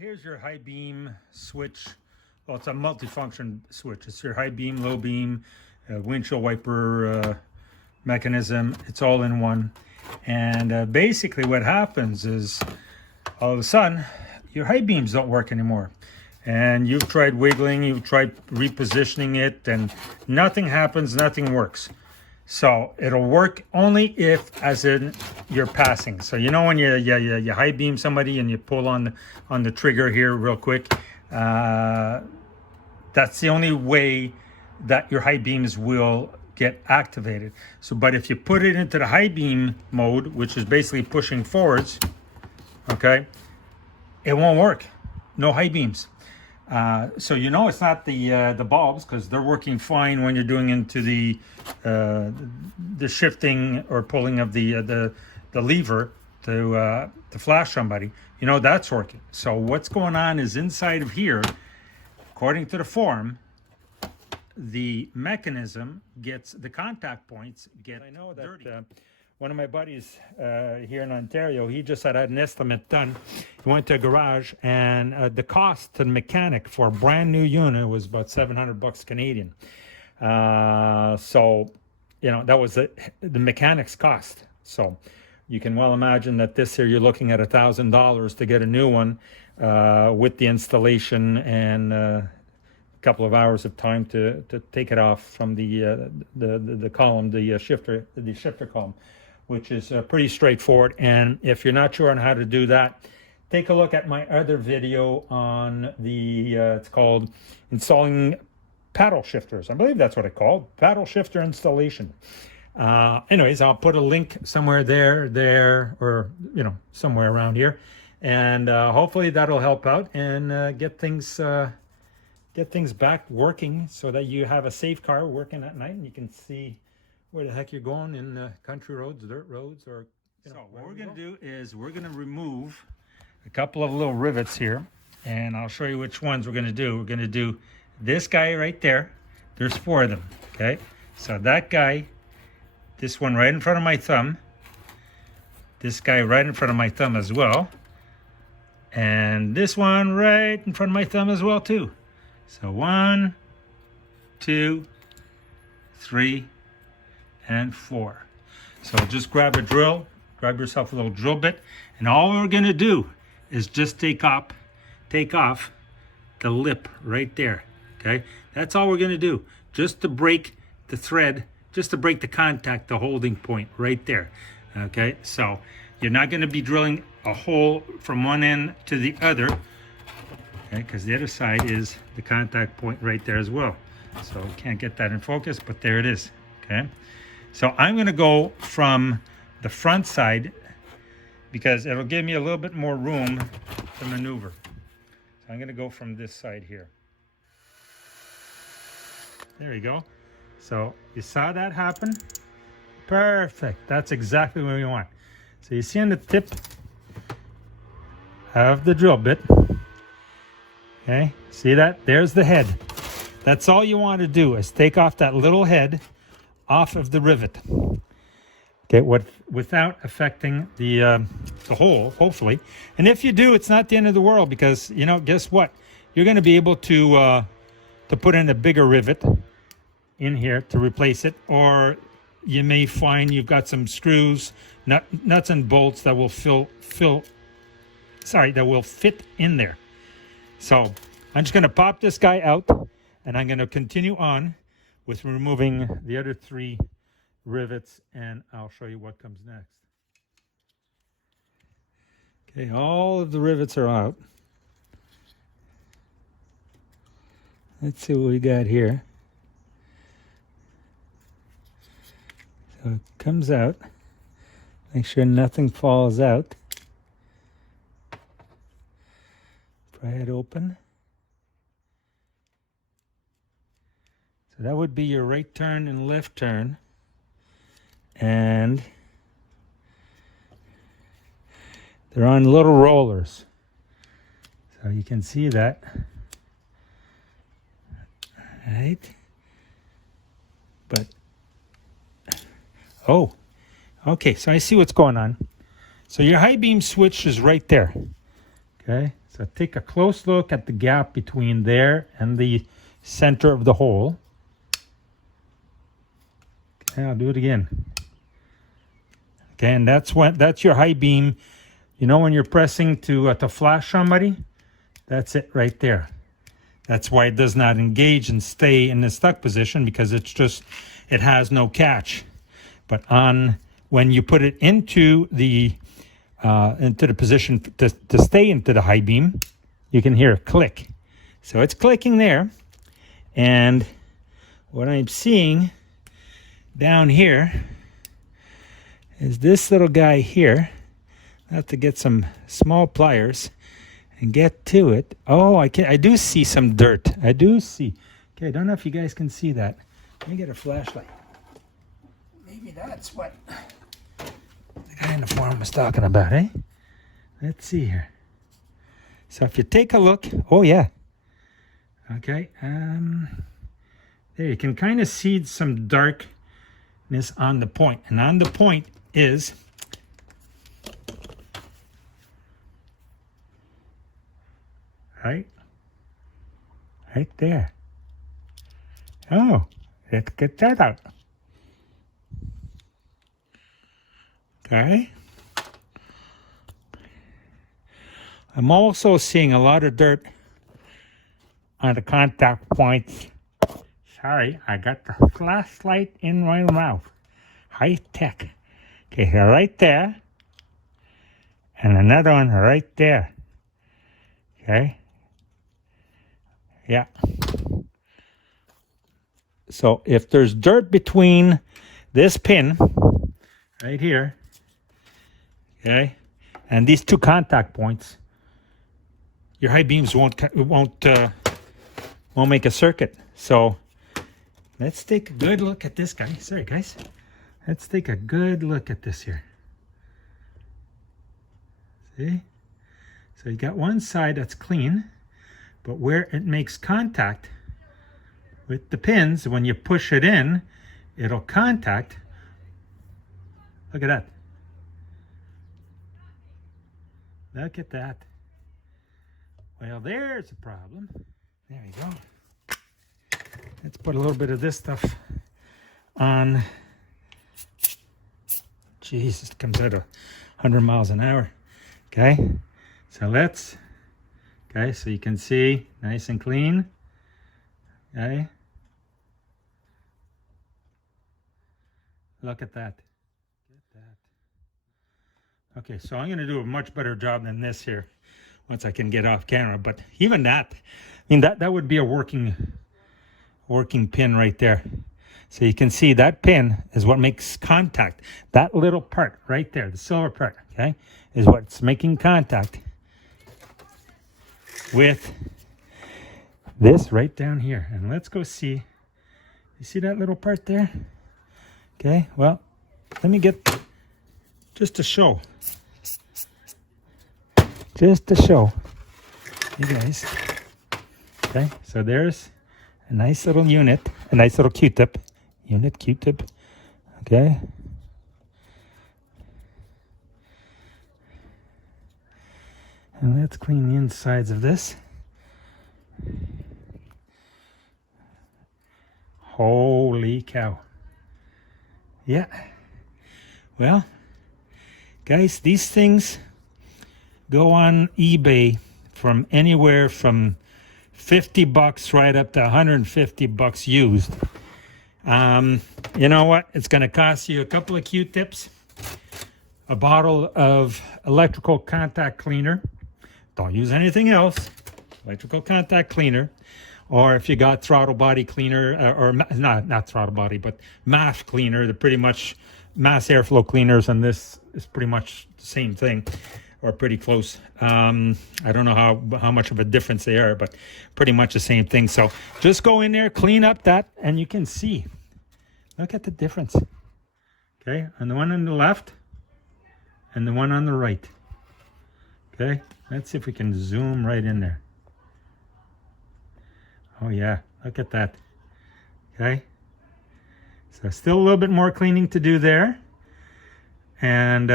here's your high beam switch. Well, it's a multifunction switch. It's your high beam, low beam, windshield wiper mechanism. It's all in one. And basically what happens is all of a sudden your high beams don't work anymore. And you've tried wiggling, you've tried repositioning it, and nothing happens, nothing works. So it'll work only if, as in, you're passing. So you know when you high beam somebody and you pull on the trigger here real quick, that's the only way that your high beams will get activated. So, but if you put it into the high beam mode, which is basically pushing forwards, okay, it won't work. No high beams. So you know it's not the bulbs, because they're working fine when you're doing into the shifting or pulling of the lever to flash somebody. You know that's working. So what's going on is inside of here, according to the form, the mechanism gets the contact points get dirty. One of my buddies here in Ontario, he just had an estimate done. He went to a garage, and the cost to the mechanic for a brand new unit was about $700 Canadian. So, you know, that was the mechanic's cost. So you can well imagine that this here, you're looking at $1,000 to get a new one with the installation and a couple of hours of time to take it off from the column, the shifter column, which is pretty straightforward. And if you're not sure on how to do that, take a look at my other video on the, it's called Installing Paddle Shifters. I believe that's what it's called, Paddle Shifter Installation. Anyways, I'll put a link somewhere there, or, you know, somewhere around here. And hopefully that'll help out and get things back working so that you have a safe car working at night and you can see where the heck you're going in country roads, dirt roads, or, you know. So what we're going to do is we're going to remove a couple of little rivets here, and I'll show you which ones we're going to do. We're going to do this guy right there. There's 4 of them, okay? So that guy, this one right in front of my thumb, this guy right in front of my thumb as well, and this one right in front of my thumb as well too. So 1, 2, 3, and 4. So just grab a drill, grab yourself a little drill bit, and all we're going to do is just take off the lip right there. Okay, that's all we're going to do, just to break the thread, just to break the contact, the holding point right there. Okay, so you're not going to be drilling a hole from one end to the other, okay, because the other side is the contact point right there as well. So can't get that in focus, but there it is. Okay, so I'm going to go from the front side because it'll give me a little bit more room to maneuver. So I'm going to go from this side here. There you go. So you saw that happen? Perfect. That's exactly what we want. So you see on the tip of the drill bit, okay, see that? There's the head. That's all you want to do is take off that little head off of the rivet. Okay, without affecting the hole, hopefully. And if you do, it's not the end of the world, because, you know, guess what? You're going to be able to put in a bigger rivet in here to replace it, or you may find you've got some screws, nuts and bolts that will that will fit in there. So I'm just going to pop this guy out, and I'm going to continue on with removing the other 3 rivets, and I'll show you what comes next. Okay, all of the rivets are out. Let's see what we got here. So it comes out. Make sure nothing falls out. Pry it open. So that would be your right turn and left turn. And they're on little rollers. So you can see that. Right? But, oh, okay, so I see what's going on. So your high beam switch is right there. Okay, so So take a close look at the gap between there and the center of the hole. Okay, I'll do it again. Okay, and that's your high beam. You know when you're pressing to flash somebody? That's it right there. That's why it does not engage and stay in the stuck position, because it has no catch. But when you put it into the position to stay into the high beam, you can hear a click. So it's clicking there. And what I'm seeing down here is this little guy here. I have to get some small pliers and get to it. Oh, I do see some dirt. I do see. Okay, I don't know if you guys can see that. Let me get a flashlight. Maybe that's what the guy in the forum was talking about, eh? Let's see here. So if you take a look, oh yeah. Okay, there you can kind of see some darkness on the point. And on the point is right there. Oh, let's get that out. Okay. I'm also seeing a lot of dirt on the contact points. Sorry, I got the flashlight in my mouth. High tech. Okay, so right there. And another one right there. Okay. Yeah. So if there's dirt between this pin right here, okay, and these two contact points, your high beams won't make a circuit. So let's take a good look at this guy. Sorry, guys. Let's take a good look at this here. See? So you got one side that's clean, but where it makes contact with the pins, when you push it in, it'll contact. Look at that. Look at that. Well, there's a problem. There we go. Let's put a little bit of this stuff on. Jesus, it comes out 100 miles an hour. Okay, so okay, so you can see nice and clean. Okay. Look at that. Okay, so I'm going to do a much better job than this here once I can get off camera. But even that, I mean, that would be a working pin right there. So you can see that pin is what makes contact. That little part right there, the silver part, okay, is what's making contact with this right down here. And let's go see. You see that little part there? Okay, well, let me get, just to show you guys. Okay, so there's a nice little unit, a nice little Q-tip, okay. And let's clean the insides of this. Holy cow. Yeah. Well, guys, these things go on eBay from anywhere from $50 right up to $150 used. You know what? It's going to cost you a couple of Q-tips, a bottle of electrical contact cleaner. Don't use anything else. Electrical contact cleaner. Or if you got throttle body cleaner, or not throttle body, but mass cleaner, they're pretty much mass airflow cleaners, and this is pretty much the same thing, or pretty close. I don't know how much of a difference they are, but pretty much the same thing. So just go in there, clean up that, and you can see. Look at the difference. Okay, and the one on the left, and the one on the right. Okay, let's see if we can zoom right in there. Oh yeah, look at that. Okay, so still a little bit more cleaning to do there. And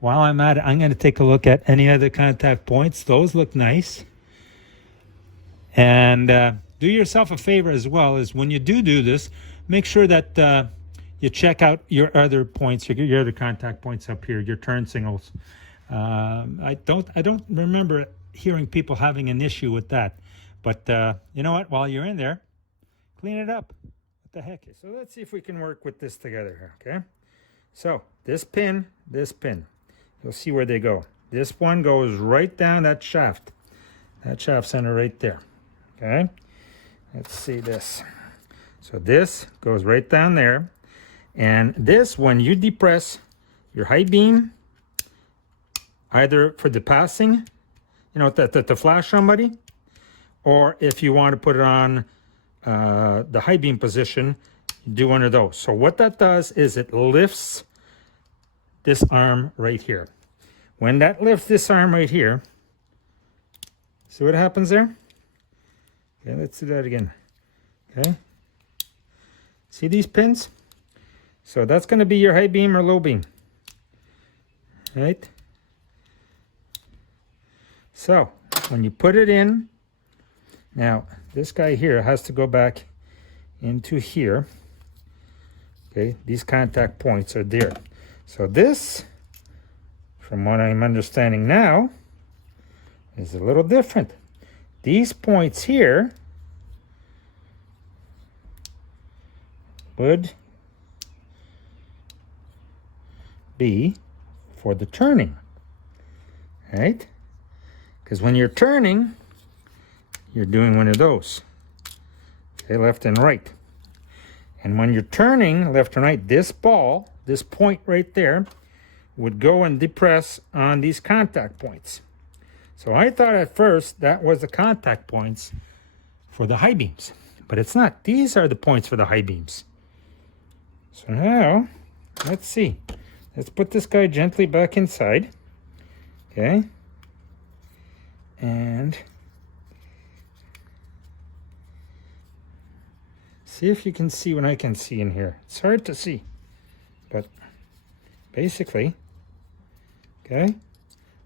while I'm at it, I'm going to take a look at any other contact points. Those look nice. And do yourself a favor as well, is when you do this, make sure that you check out your other points, your other contact points up here, your turn signals. I don't remember hearing people having an issue with that. But you know what? While you're in there, clean it up. What the heck? So let's see if we can work with this together here, okay? So this pin, you'll see where they go. This one goes right down that shaft center right there, okay? Let's see this. So this goes right down there. And this, when you depress your high beam, either for the passing, you know, to flash somebody, or if you want to put it on the high beam position, do one of those. So what that does is it lifts this arm right here. When that lifts this arm right here, see what happens there? Okay, let's do that again. Okay. See these pins? So that's going to be your high beam or low beam. Right? So when you put it in, now this guy here has to go back into here. Okay, these contact points are there. So this, from what I'm understanding now, is a little different. These points here would be for the turning, right? Because when you're turning, you're doing one of those, okay, left and right. And when you're turning left and right, this ball, this point right there, would go and depress on these contact points. So I thought at first that was the contact points for the high beams, but it's not. These are the points for the high beams. So now, let's see. Let's put this guy gently back inside, okay? And see if you can see what I can see in here. It's hard to see, but basically, okay?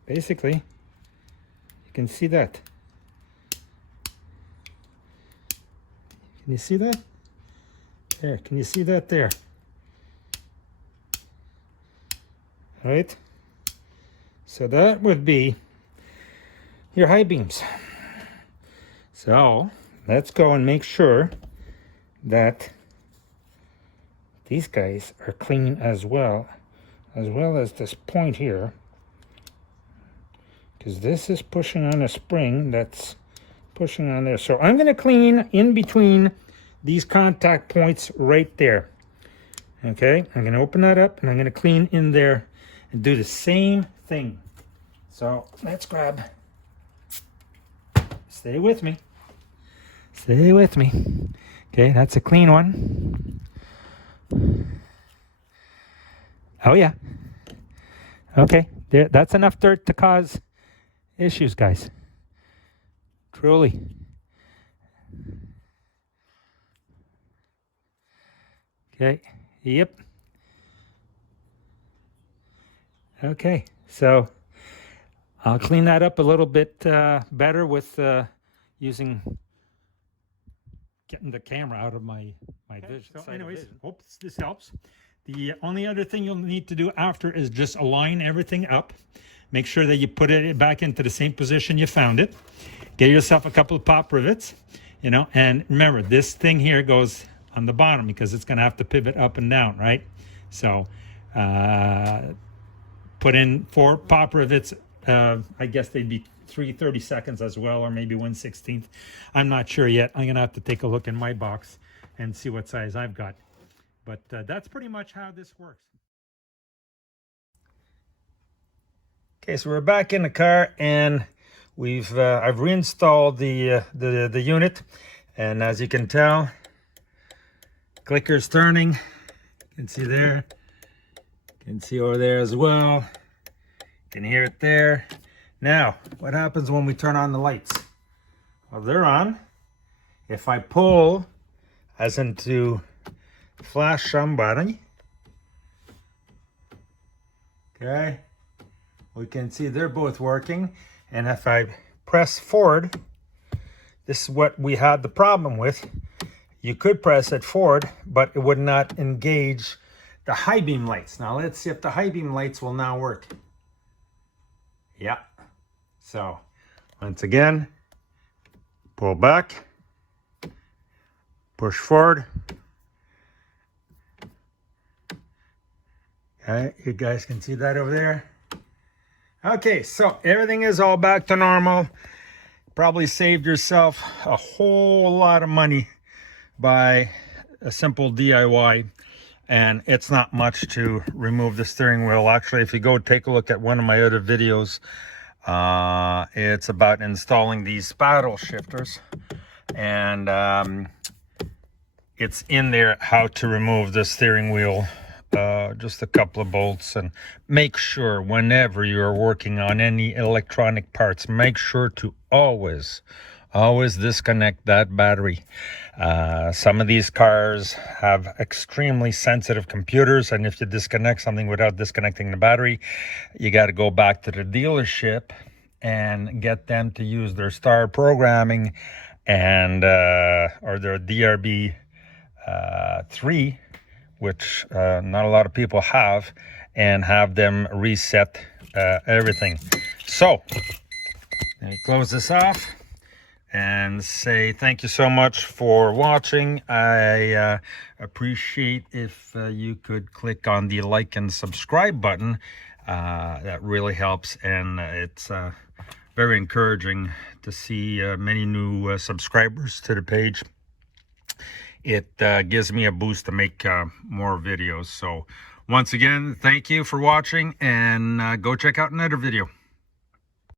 Basically, you can see that. Can you see that? There, can you see that there? Right? So that would be your high beams. So let's go and make sure that these guys are clean as well as this point here, because this is pushing on a spring that's pushing on there. So I'm going to clean in between these contact points right there. Okay, I'm going to open that up and I'm going to clean in there and do the same thing. So let's grab, stay with me. Okay, that's a clean one. Oh yeah. Okay, there, that's enough dirt to cause issues, guys. Truly. Okay, yep. Okay, so I'll clean that up a little bit better with getting the camera out of my vision. So anyways, hope this helps. The only other thing you'll need to do after is just align everything up. Make sure that you put it back into the same position you found it. Get yourself a couple of pop rivets, you know, and remember this thing here goes on the bottom because it's going to have to pivot up and down, right? So put in 4 pop rivets. I guess they'd be 3/32 seconds as well, or maybe 1/16. I'm not sure yet. I'm going to have to take a look in my box and see what size I've got. But that's pretty much how this works. Okay, so we're back in the car, and I've reinstalled the unit, and as you can tell, clicker's turning. You can see there. You can see over there as well. You can hear it there. Now, what happens when we turn on the lights? Well, they're on. If I pull, as in to flash somebody, okay, we can see they're both working. And if I press forward, this is what we had the problem with. You could press it forward, but it would not engage the high beam lights. Now let's see if the high beam lights will now work. Yeah. So once again, pull back, push forward. Okay, you guys can see that over there. Okay, so everything is all back to normal. Probably saved yourself a whole lot of money by a simple DIY. And it's not much to remove the steering wheel. Actually, if you go take a look at one of my other videos, it's about installing these paddle shifters. And it's in there how to remove the steering wheel. Just a couple of bolts, and make sure whenever you're working on any electronic parts, make sure to always disconnect that battery. Some of these cars have extremely sensitive computers, and if you disconnect something without disconnecting the battery, you got to go back to the dealership and get them to use their star programming and or their DRB 3, which not a lot of people have, and have them reset everything. So let me close this off and say thank you so much for watching. I appreciate if you could click on the like and subscribe button. That really helps, and it's very encouraging to see many new subscribers to the page. It gives me a boost to make more videos. So once again, thank you for watching, and go check out another video.